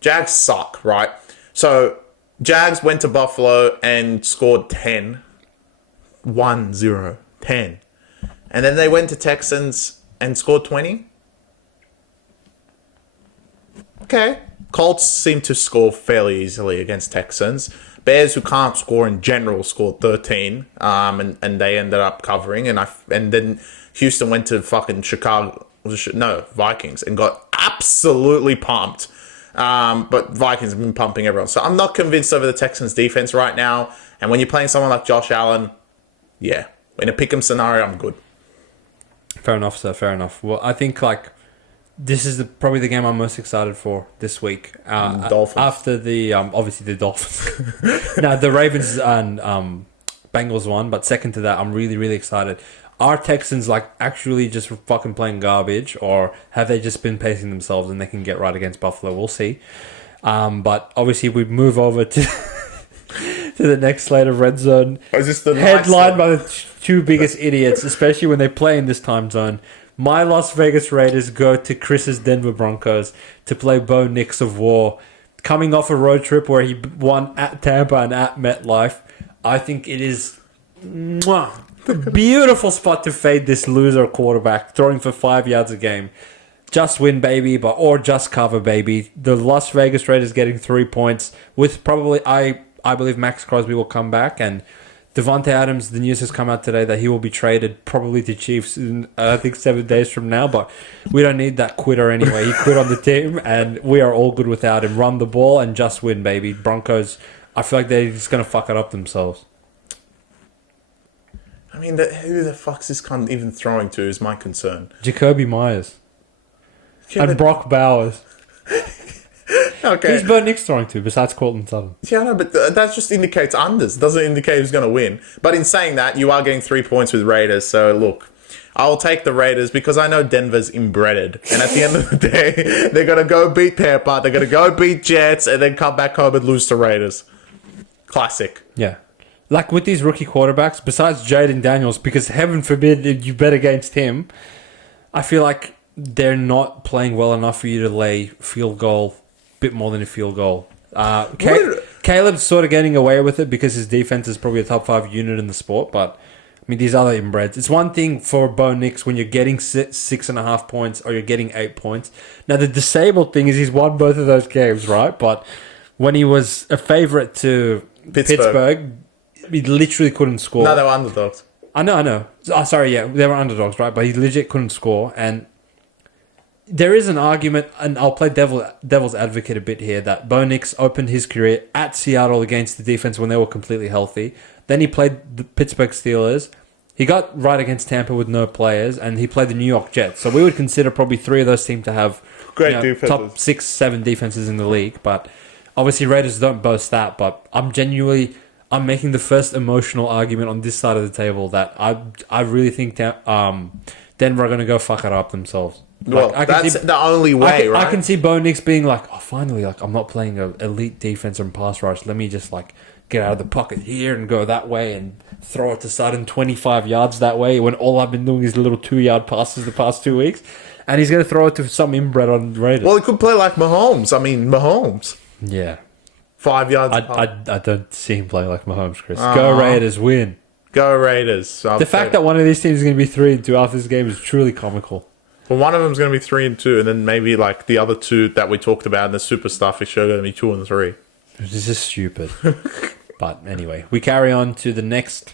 Jags suck, right? So Jags went to Buffalo and scored 10. 1-0. 10. And then they went to Texans and scored 20. Okay. Colts seem to score fairly easily against Texans. Bears, who can't score in general, scored 13. And they ended up covering. And then Houston went to fucking Vikings and got absolutely pumped. But Vikings have been pumping everyone. So I'm not convinced over the Texans defense right now. And when you're playing someone like Josh Allen, yeah, in a pick'em scenario, I'm good. Fair enough, sir. Fair enough. Well, I think this is probably the game I'm most excited for this week. Dolphins. After the obviously the Dolphins. No, the Ravens and Bengals won, but second to that, I'm really, really excited. Are Texans actually just fucking playing garbage, or have they just been pacing themselves and they can get right against Buffalo? We'll see. But obviously, we move over to to the next slate of Red Zone. Is this the headlined by the two biggest idiots, especially when they play in this time zone? My Las Vegas Raiders go to Chris's Denver Broncos to play Bo Nix of War. Coming off a road trip where he won at Tampa and at MetLife, I think it is a beautiful spot to fade this loser quarterback, throwing for 5 yards a game. Just win, baby, or just cover, baby. The Las Vegas Raiders getting 3 points with probably, I believe Max Crosby will come back, and Devontae Adams, the news has come out today that he will be traded probably to Chiefs in, I think, 7 days from now, but we don't need that quitter anyway. He quit on the team, and we are all good without him. Run the ball and just win, baby. Broncos, I feel like they're just going to fuck it up themselves. I mean, who the fuck's this cunt even throwing to is my concern. Jacoby Myers. And Brock Bowers. Okay. Who's Bo Nix throwing to besides Cortland Sutton? Yeah, I know, but that just indicates unders. Doesn't indicate who's going to win. But in saying that, you are getting 3 points with Raiders. So, look, I'll take the Raiders because I know Denver's inbreaded. And at the end of the day, they're going to go beat Tampa. They're going to go beat Jets and then come back home and lose to Raiders. Classic. Yeah. With these rookie quarterbacks, besides Jaden Daniels, because heaven forbid you bet against him, I feel like they're not playing well enough for you to lay field goal, bit more than a field goal. Caleb's sort of getting away with it because his defense is probably a top 5 unit in the sport, but I mean, these other inbreds. It's one thing for Bo Nix when you're getting 6.5 points or you're getting 8 points. Now, the disabled thing is he's won both of those games, right? But when he was a favorite to Pittsburgh, he literally couldn't score. No, they were underdogs. I know. Oh, sorry, yeah, they were underdogs, right? But he legit couldn't score. And there is an argument, and I'll play devil's advocate a bit here, that Bo Nix opened his career at Seattle against the defense when they were completely healthy. Then he played the Pittsburgh Steelers. He got right against Tampa with no players, and he played the New York Jets. So we would consider probably 3 of those teams to have great defenses. Top 6, 7 defenses in the league. But obviously Raiders don't boast that, but I'm making the first emotional argument on this side of the table that I really think Denver are going to go fuck it up themselves. Well, that's the only way, right? I can see Bo Nix being like, oh, finally, I'm not playing an elite defense and pass rush. Let me just get out of the pocket here and go that way and throw it to Sutton 25 yards that way when all I've been doing is little 2-yard passes the past 2 weeks. And he's going to throw it to some inbred on Raiders. Well, he could play like Mahomes. Mahomes. Yeah. 5 yards. I don't see him play like Mahomes, Chris. Go Raiders, win. Go Raiders. The fact that one of these teams is going to be 3-2 after this game is truly comical. Well, one of them is going to be 3-2, and then maybe the other 2 that we talked about in the super stuff is going to be 2-3. This is stupid. But anyway, we carry on to the next.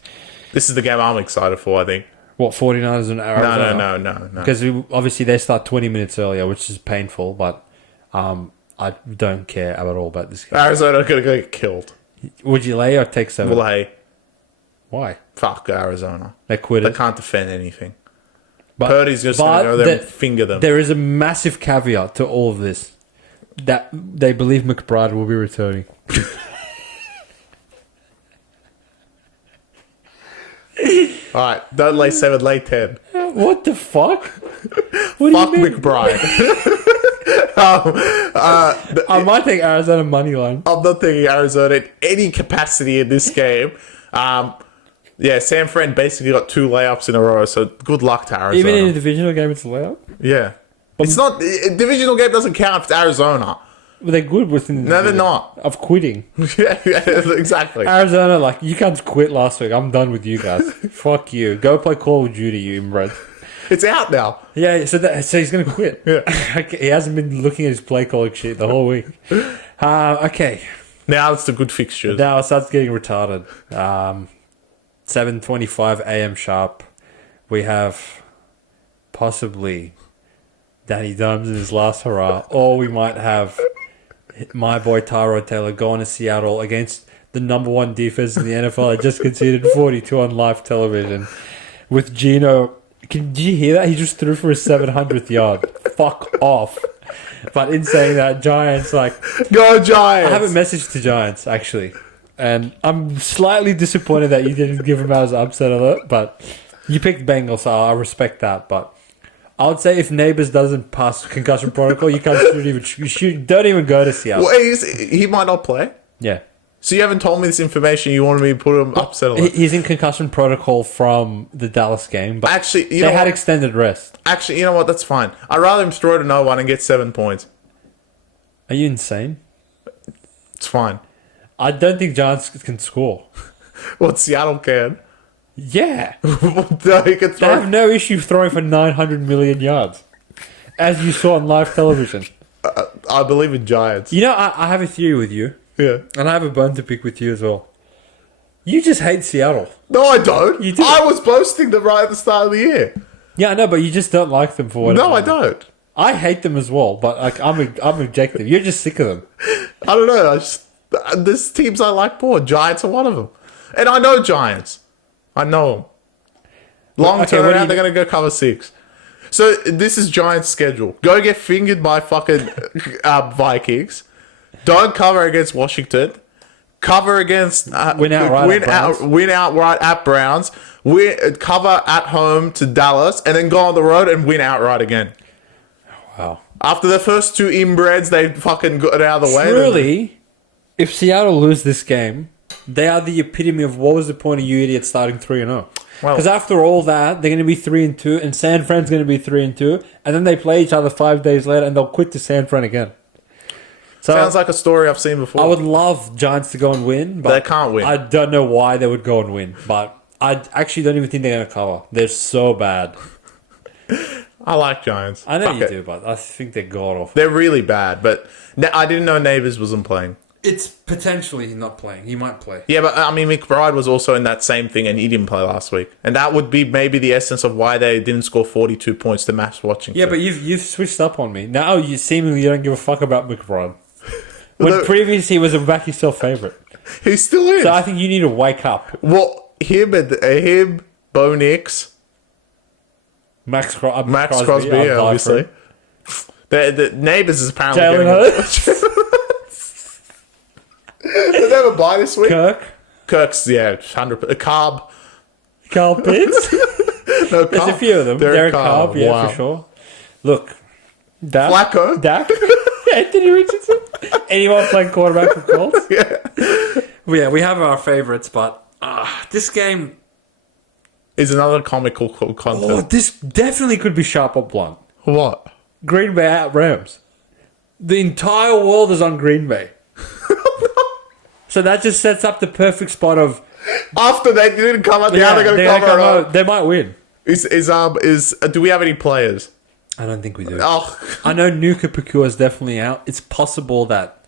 This is the game I'm excited for, I think. What, 49ers and Arizona? No. Because obviously they start 20 minutes earlier, which is painful, but I don't care at all about this game. Arizona are going to get killed. Would you lay or take 7? We'll lay. Why? Fuck Arizona. They quit. They can't defend anything. Purdy's just going to go there and finger them. There is a massive caveat to all of this. That they believe McBride will be returning. Alright, don't lay 7, lay 10. What the fuck? What Fuck do you mean? McBride. I might take Arizona money line. I'm not taking Arizona in any capacity in this game. Yeah, San Fran basically got 2 layups in a row, so good luck to Arizona. Even in a divisional game, it's a layup. Yeah. It's not... A divisional game doesn't count if it's Arizona. But they're good within the No, they're division. not. Of quitting. Yeah, exactly. Arizona, like, you can't quit last week. I'm done with you guys. Fuck you. Go play Call of Duty, you inbred. It's out now. Yeah, so he's going to quit. Yeah. He hasn't been looking at his play calling shit the whole week. Okay. Now it's the good fixtures. Now it starts getting retarded. 7:25 a.m. sharp. We have possibly Danny Dimes in his last hurrah, or we might have my boy Tyrod Taylor going to Seattle against the number 1 defense in the NFL. I just conceded 42 on live television with Geno. Did you hear that? He just threw for his 700th yard. Fuck off. But in saying that, Giants, like... Go Giants! I have a message to Giants, actually. And I'm slightly disappointed that you didn't give him out as an upset alert, but you picked Bengals, so I respect that. But I would say if Neighbors doesn't pass concussion protocol, you can't don't even go to Seattle. Well, he might not play. Yeah. So you haven't told me this information. You wanted me to put him upset alert. He's in concussion protocol from the Dallas game, but Actually, they had extended rest. Actually, you know what? That's fine. I'd rather him throw to no one and get 7 points. Are you insane? It's fine. I don't think Giants can score. Well, Seattle can. Yeah. No, he can They throw. have no issue throwing for 900 million yards, as you saw on live television. I believe in Giants. You know, I have a theory with you, Yeah. and I have a bone to pick with you as well. You just hate Seattle. No, I don't. You do. I was boasting them right at the start of the year. Yeah, I know, but you just don't like them for whatever. No, I don't. I hate them as well, but like I'm objective. You're just sick of them. I don't know. There's teams I like more. Giants are one of them. And I know Giants. I know them. Long Okay, term, what do you- they're going to go cover 6. So this is Giants' schedule. Go get fingered by fucking Vikings. Don't cover against Washington. Cover against... Win outright at Browns. Cover at home to Dallas. And then go on the road and win outright again. Wow. After the first 2 inbreds, they fucking got it out of the way. Truly, if Seattle lose this game, they are the epitome of what was the point of you idiots starting 3-0. Because after all that, they're going to be 3-2, and San Fran's going to be 3-2, and then they play each other 5 days later, and they'll quit to San Fran again. So Sounds like a story I've seen before. I would love Giants to go and win, but They can't win. I don't know why they would go and win, but I actually don't even think they're going to cover. They're so bad. I like Giants. I know Fuck you it. do, but I think they're god awful. They're really bad, but I didn't know Neighbors wasn't playing. It's potentially not playing. He might play. Yeah, but I mean, McBride was also in that same thing, and he didn't play last week. And that would be maybe the essence of why they didn't score 42 points to match Washington. Yeah, but you've switched up on me. Now you seemingly don't give a fuck about McBride. When previously he was a back yourself favourite. He still is. So I think you need to wake up. Well, him, Bo Nix, Max Crosby, I'll die obviously. for The Neighbors is apparently Jalen getting Hurts. Did they have a bye this week? Kirk's, 100%. Carb. Carl Pitts. No, There's a few of them. Derek Carr, yeah, wow. for sure. Look. Flacco. Dak. Anthony Richardson. Anyone playing quarterback for Colts? Yeah. Well, yeah, we have our favourites, but this game... Is another comical content. Oh, this definitely could be sharp or blunt. What? Green Bay at Rams. The entire world is on Green Bay. So that just sets up the perfect spot of... After they didn't come out, now they're going to gonna cover it out. up. They might win. Do we have any players? I don't think we do. Oh, I know Nuka Pacua is definitely out. It's possible that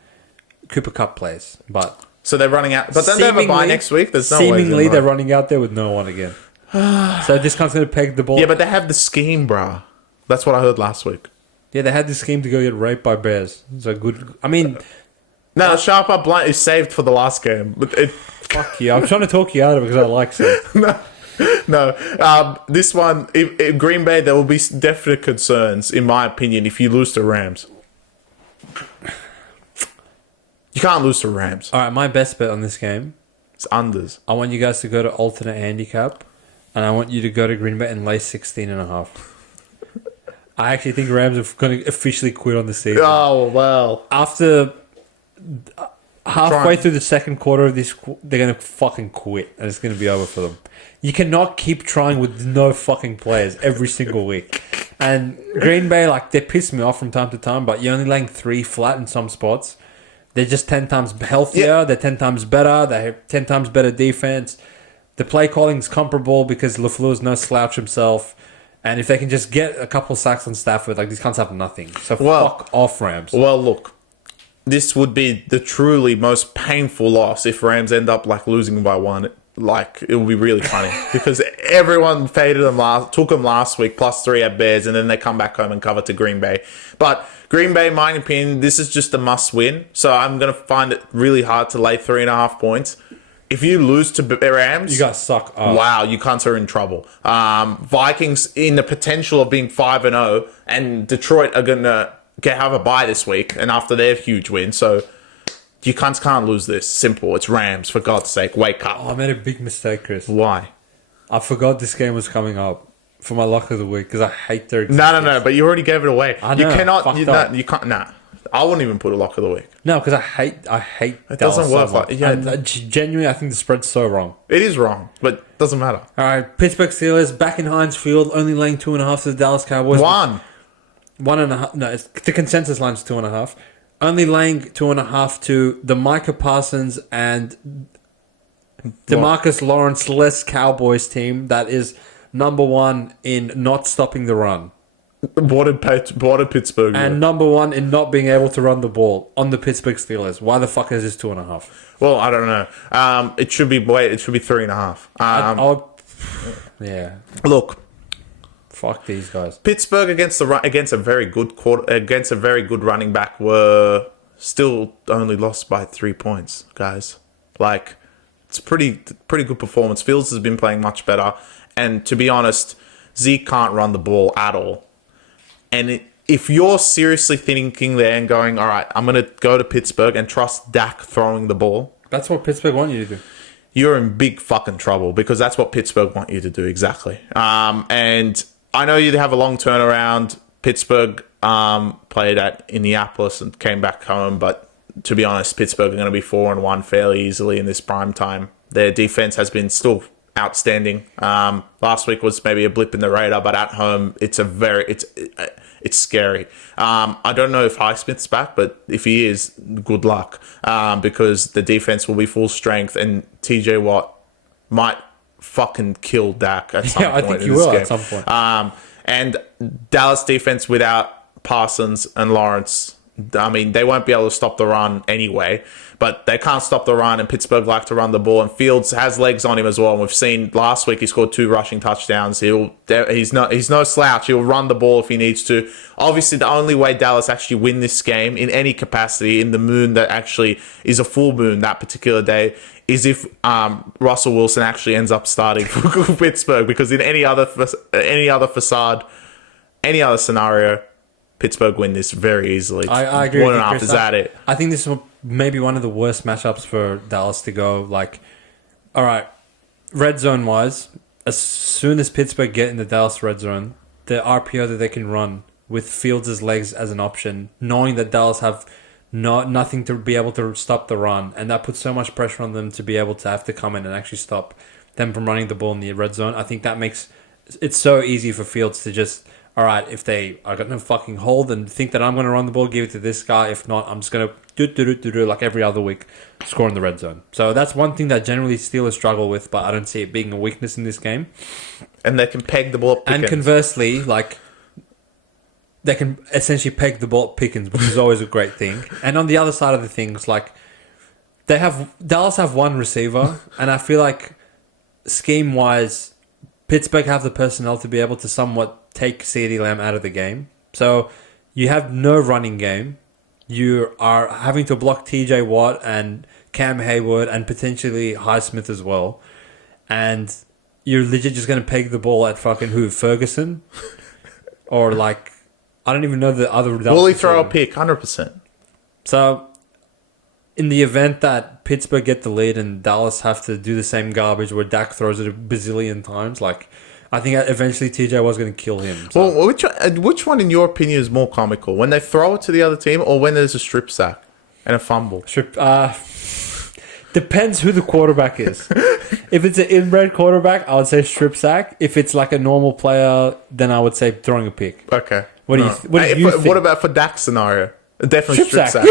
Cooper Cup plays, but... so they're running out. But then they have a bye next week. There's no way. Seemingly, they're running out there with no one again. So this guy's going to peg the ball. Yeah, but they have the scheme, bruh. That's what I heard last week. Yeah, they had this scheme to go get raped by bears. So good. I mean... No, Sharp Up Blunt is saved for the last game. But Fuck you. I'm trying to talk you out of it because I like it. No. This one, if Green Bay, there will be definite concerns, in my opinion, if you lose to Rams. You can't lose to Rams. All right, my best bet on this game. It's unders. I want you guys to go to alternate handicap And I want you to go to Green Bay and lay 16.5. I actually think Rams are going to officially quit on the season. Oh, well. After halfway through the second quarter of this, they're going to fucking quit. And it's going to be over for them. You cannot keep trying with no fucking players every single week. And Green Bay, like, they piss me off from time to time, but you're only laying 3 flat in some spots. They're just 10 times healthier. Yeah. They're 10 times better. They have 10 times better defense. The play calling's comparable because LaFleur's no slouch himself. And if they can just get a couple sacks on Stafford, like, these cunts have nothing. So fuck off, Rams. Well, look, this would be the truly most painful loss if Rams end up, like, losing by 1. Like, it would be really funny because everyone faded them took them last week, +3 at Bears, and then they come back home and cover to Green Bay. But Green Bay, in my opinion, this is just a must-win. So I'm going to find it really hard to lay 3.5 points. If you lose to Rams, you guys suck up. Wow, you cunts are in trouble. Vikings in the potential of being 5-0, and Detroit are gonna have a bye this week, and after their huge win, so you cunts can't lose this. Simple. It's Rams, for God's sake. Wake up. Oh, I made a big mistake, Chris. Why? I forgot this game was coming up for my lock of the week because I hate their existence. No. But you already gave it away. I know. You cannot. You can't. Nah. I wouldn't even put a lock of the week. No, because I hate. It doesn't work like. Yeah. Genuinely, I think the spread's so wrong. It is wrong, but it doesn't matter. All right, Pittsburgh Steelers back in Heinz Field, only laying 2.5 to the Dallas Cowboys. 1.5. No, the consensus line's 2.5. Only laying 2.5 to the Micah Parsons and DeMarcus Lawrence-less Cowboys team that is number 1 in not stopping the run. What did Pittsburgh and do? number 1 in not being able to run the ball on the Pittsburgh Steelers. Why the fuck is this 2.5? Well, I don't know. It should be 3.5. Yeah. Look, fuck these guys. Pittsburgh against a very good running back were still only lost by 3 points, guys. Like, it's pretty good performance. Fields has been playing much better, and to be honest, Zeke can't run the ball at all. And if you're seriously thinking there and going, all right, I'm going to go to Pittsburgh and trust Dak throwing the ball. That's what Pittsburgh want you to do. You're in big fucking trouble because that's what Pittsburgh want you to do, exactly. And I know you have a long turnaround. Pittsburgh played at Indianapolis and came back home, but to be honest, Pittsburgh are going to be 4-1 fairly easily in this prime time. Their defense has been still outstanding. Last week was maybe a blip in the radar, but at home, it's scary. I don't know if Highsmith's back, but if he is, good luck, because the defense will be full strength, and TJ Watt might fucking kill Dak at some point. I think he will at some point. And Dallas defense without Parsons and Lawrence, I mean, they won't be able to stop the run anyway, but they can't stop the run, and Pittsburgh like to run the ball, and Fields has legs on him as well. And we've seen last week he scored 2 rushing touchdowns. He's no slouch. He'll run the ball if he needs to. Obviously, the only way Dallas actually win this game in any capacity, in the moon that actually is a full moon that particular day, is if Russell Wilson actually ends up starting for Pittsburgh, because in any other scenario, Pittsburgh win this very easily. I agree. 1.5 is at it. I think this is maybe one of the worst matchups for Dallas to go. Like, all right, red zone wise, as soon as Pittsburgh get in the Dallas red zone, the RPO that they can run with Fields' legs as an option, knowing that Dallas have nothing to be able to stop the run, and that puts so much pressure on them to be able to have to come in and actually stop them from running the ball in the red zone. I think that makes it so easy for Fields to just, all right, if I got no fucking hold and think that I'm going to run the ball, give it to this guy. If not, I'm just going to do like every other week, score in the red zone. So that's one thing that generally Steelers struggle with, but I don't see it being a weakness in this game. And they can peg the ball at Pickens. And conversely, like, they can essentially peg the ball at Pickens, which is always a great thing. And on the other side of the things, like, Dallas have one receiver, and I feel like scheme-wise, Pittsburgh have the personnel to be able to somewhat take CeeDee Lamb out of the game. So you have no running game. You are having to block TJ Watt and Cam Hayward and potentially Highsmith as well. And you're legit just going to peg the ball at fucking who? Ferguson? Or like, I don't even know the other... Will he throw a pick? 100%. So in the event that Pittsburgh get the lead and Dallas have to do the same garbage where Dak throws it a bazillion times, like, I think eventually TJ was going to kill him. So. Well, which one, in your opinion, is more comical? When they throw it to the other team or when there's a strip sack and a fumble? Depends who the quarterback is. If it's an inbred quarterback, I would say strip sack. If it's like a normal player, then I would say throwing a pick. Okay. What do you think? What about for Dak's scenario? Definitely strip sack.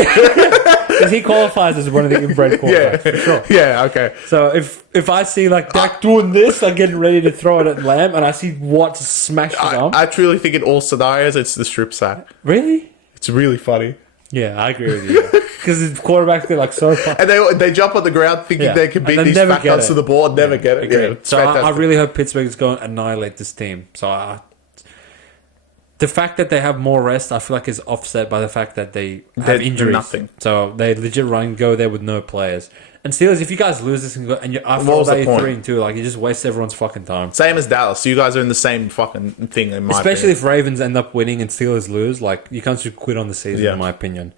Because he qualifies as one of the inbred quarterbacks. For sure. Yeah, okay. So if I see like Dak doing this, like getting ready to throw it at Lamb, and I see Watt smash his arm. I truly think in all scenarios, it's the strip sack. Really? It's really funny. Yeah, I agree with you. Because the quarterbacks, they're like so fun. And they jump on the ground thinking they can beat these fat guns to the ball and never get it. Yeah, it's so I really hope Pittsburgh is going to annihilate this team. So the fact that they have more rest, I feel like, is offset by the fact that they have injuries. Nothing. So they legit go there with no players. And Steelers, if you guys lose this and you're after all day 3-2, like, you just waste everyone's fucking time. Same as Dallas. So you guys are in the same fucking thing, in my Especially opinion. if Ravens end up winning and Steelers lose, like, you can't just quit on the season, in my opinion.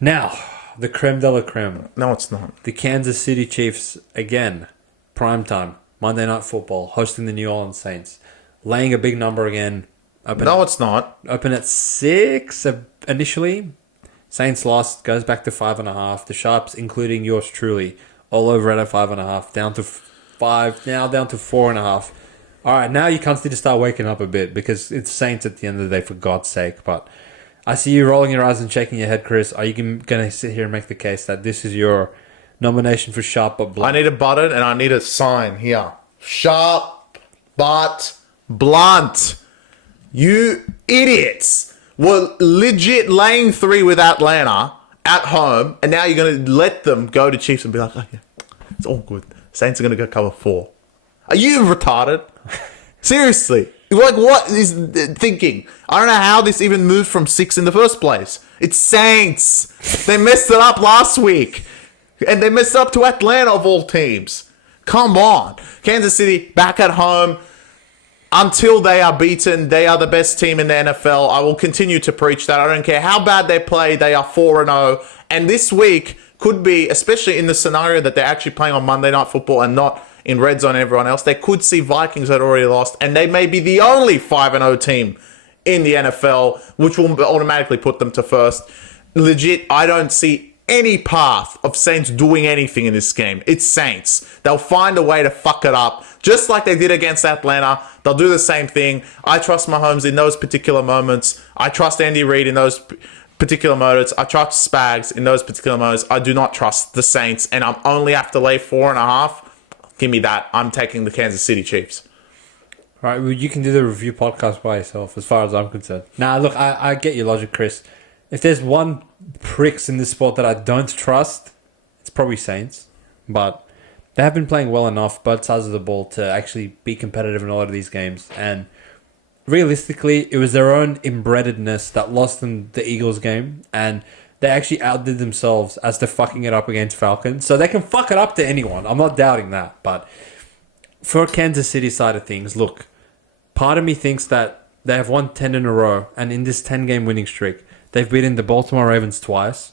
Now, the creme de la creme. No, it's not. The Kansas City Chiefs, again, primetime, Monday Night Football, hosting the New Orleans Saints, laying a big number again. It's not. Open at 6 initially. Saints lost, goes back to 5.5. The Sharps, including yours truly, all over at 5.5, down to 5, now down to 4.5. All right, now you can't need to start waking up a bit because it's Saints at the end of the day, for God's sake. But I see you rolling your eyes and shaking your head, Chris. Are you going to sit here and make the case that this is your nomination for sharp but blunt? I need a button and I need a sign here. Sharp but blunt. You idiots were legit laying 3 with Atlanta at home, and now you're going to let them go to Chiefs and be like, oh, yeah, it's all good. Saints are going to go cover 4. Are you retarded? Seriously. Like, what is thinking? I don't know how this even moved from 6 in the first place. It's Saints. They messed it up last week. And they messed it up to Atlanta, of all teams. Come on. Kansas City back at home. Until they are beaten, they are the best team in the NFL. I will continue to preach that. I don't care how bad they play. They are 4-0. And this week could be, especially in the scenario that they're actually playing on Monday Night Football and not in red zone and everyone else, they could see Vikings that already lost, and they may be the only 5-0 team in the NFL, which will automatically put them to first. Legit, I don't see any path of Saints doing anything in this game. It's Saints. They'll find a way to fuck it up, just like they did against Atlanta. They'll do the same thing. I trust Mahomes in those particular moments. I trust Andy Reid in those particular moments. I trust Spags in those particular moments. I do not trust the Saints, and I'm only have to lay 4.5. Give me that. I'm taking the Kansas City Chiefs. Right, well, you can do the review podcast by yourself, as far as I'm concerned. Now, look, I get your logic, Chris. If there's one pricks in this sport that I don't trust, it's probably Saints. But they have been playing well enough, both sides of the ball, to actually be competitive in a lot of these games. And realistically, it was their own inbrededness that lost them the Eagles game. And they actually outdid themselves as they're fucking it up against Falcons. So they can fuck it up to anyone. I'm not doubting that. But for Kansas City side of things, look, part of me thinks that they have won 10 in a row. And in this 10-game winning streak, they've beaten the Baltimore Ravens twice,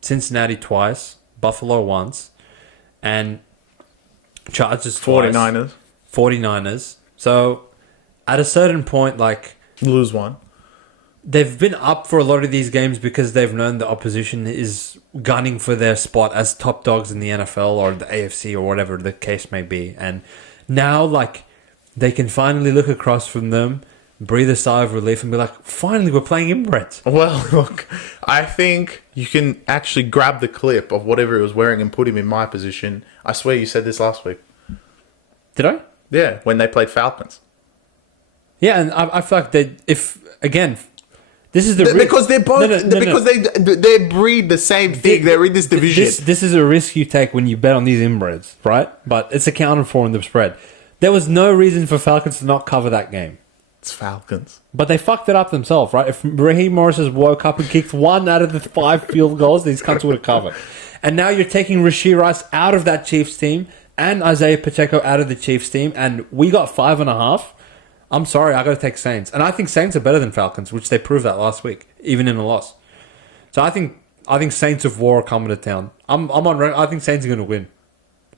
Cincinnati twice, Buffalo once, and Chargers twice. 49ers. So at a certain point, like, lose one. They've been up for a lot of these games because they've known the opposition is gunning for their spot as top dogs in the NFL or the AFC or whatever the case may be. And now, like, they can finally look across from them, breathe a sigh of relief, and be like, finally, we're playing inbreds. Well, look, I think you can actually grab the clip of whatever he was wearing and put him in my position. I swear you said this last week. Did I? Yeah, when they played Falcons. Yeah, and I feel like they, if, again, this is the because they're both because they breed the same thing. They're in this division. This is a risk you take when you bet on these inbreds, right? But it's accounted for in the spread. There was no reason for Falcons to not cover that game. It's Falcons. But they fucked it up themselves, right? If Raheem Morris has woke up and kicked 1 out of the 5 field goals, these cunts would have covered. And now you're taking Rashee Rice out of that Chiefs team and Isaiah Pacheco out of the Chiefs team, and we got 5.5. I'm sorry, I got to take Saints. And I think Saints are better than Falcons, which they proved that last week, even in a loss. So I think I think Saints of War are coming to town. I'm on. I think Saints are going to win.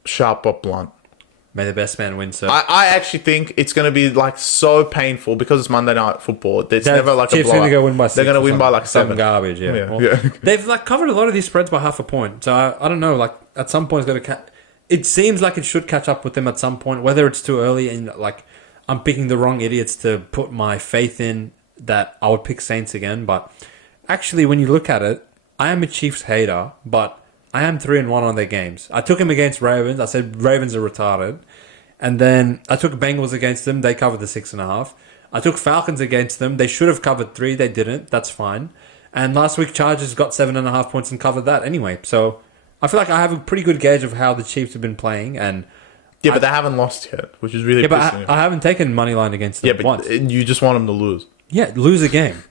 Sharp but blunt. May the best man win, sir. I actually think it's going to be like so painful because it's Monday Night Football. It's never like Chiefs a blowout. Going to go win by 6 They're going to win by like some 7. garbage. Yeah. Yeah, Well, yeah. They've like covered a lot of these spreads by half a point. So I don't know. Like at some point, it's going to. It seems like it should catch up with them at some point. Whether it's too early and like I'm picking the wrong idiots to put my faith in that I would pick Saints again. But actually, when you look at it, I am a Chiefs hater, but I am 3-1 on their games. I took him against Ravens. I said Ravens are retarded. And then I took Bengals against them. They covered the 6.5. I took Falcons against them. They should have covered 3. They didn't. That's fine. And last week, Chargers got 7.5 points and covered that anyway. So I feel like I have a pretty good gauge of how the Chiefs have been playing. And yeah, but they haven't lost yet, which is really pissing me. I haven't taken money line against them Yeah, but once. you just want them to lose. Yeah, lose a game.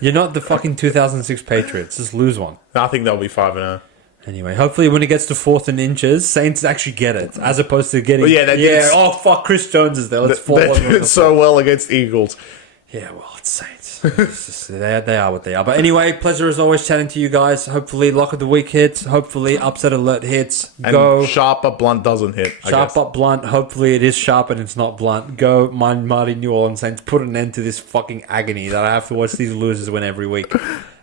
You're not the fucking 2006 Patriots. Just lose one. I think they'll be 5-0. Anyway, hopefully when it gets to 4th and inches, Saints actually get it, as opposed to getting... Well, yeah, they did oh, fuck, Chris Jones is there. Let's fall They over did the so well against Eagles. Yeah, well, it's Saints. It's just, they are what they are. But anyway, pleasure as always chatting to you guys. Hopefully lock of the week hits. Hopefully upset alert hits. And Go. sharp but blunt doesn't hit. Sharp but blunt. Hopefully it is sharp and it's not blunt. Go, my mighty New Orleans Saints. Put an end to this fucking agony that I have to watch these losers win every week.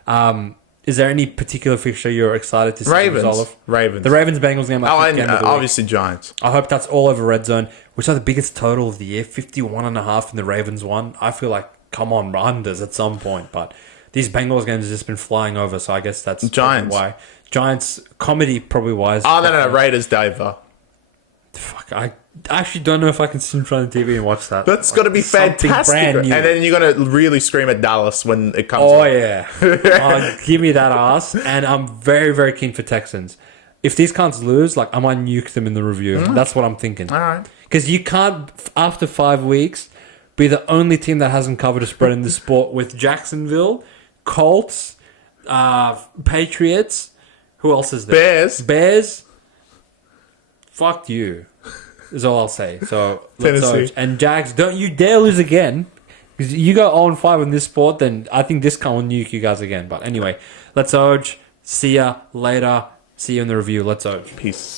Is there any particular fixture you're excited to see the result of? Ravens. The Ravens-Bengals game. And obviously Giants. I hope that's all over Red Zone, which are the biggest total of the year. 51.5 in the Ravens one. I feel like, come on, unders at some point. But these Bengals games have just been flying over, so I guess that's Giants. why. Giants, comedy probably wise. Oh, no. Raiders, Denver. Fuck, I actually don't know if I can sit in front of the TV and watch that. That's got to be fantastic. Brand And new. then you're going to really scream at Dallas when it comes Oh, out. yeah. Oh, give me that ass. And I'm very, very keen for Texans. If these cunts lose, like, I might nuke them in the review. That's what I'm thinking. All right. Because you can't, after 5 weeks, be the only team that hasn't covered a spread in the sport with Jacksonville, Colts, Patriots. Who else is there? Bears. Fuck you. Is all I'll say. So Tennessee. And Jags, don't you dare lose again. Because you go 0-5 in this sport, then I think this can't nuke you guys again. But anyway, let's urge. See ya later. See you in the review. Let's urge. Peace.